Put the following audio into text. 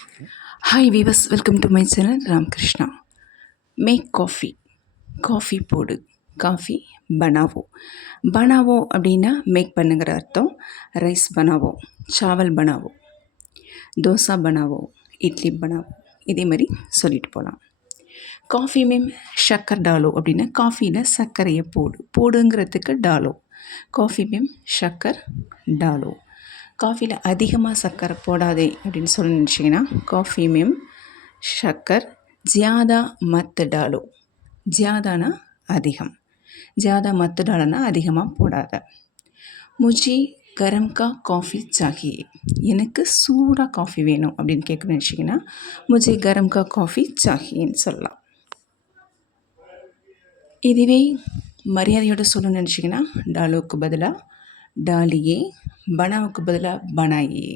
Hi viewers, welcome to my channel Ramkrishna. Make coffee. Coffee போடு, coffee பனாவோ. பனாவோ அப்படின்னா make பண்ணுங்கிற அர்த்தம். ரைஸ் பனாவோ, சாவல் பனாவோ, தோசா பனாவோ, இட்லி பனாவோ, இதே மாதிரி சொல்லிட்டு போகலாம். காஃபி மேம் ஷக்கர் டாலோ அப்படின்னா காஃபியில் சர்க்கரையை போடுங்கிறதுக்கு டாலோ. காஃபி மேம் ஷக்கர் டாலோ. காஃபியில் அதிகமாக சர்க்கரை போடாதே அப்படின்னு சொல்லி நினச்சிங்கன்னா காஃபி மேம் ஷக்கர் ஜியாதா மத் டாலோ. ஜியாதானா அதிகம், ஜியாதா மத் டாலோனா அதிகமாக போடாத. முஜி கரம் கா காஃபி சாகியே, எனக்கு சூடாக காஃபி வேணும் அப்படின்னு கேட்கணும்னு நினச்சிங்கன்னா முஜே கரம் கா காஃபி சாகியேன்னு சொல்லலாம். இதுவே மரியாதையோடு சொல்லணும்னு நினச்சிங்கன்னா டாலோவுக்கு பதிலாக டாலியே, பனாவுக்கு பதிலாக பனாயே.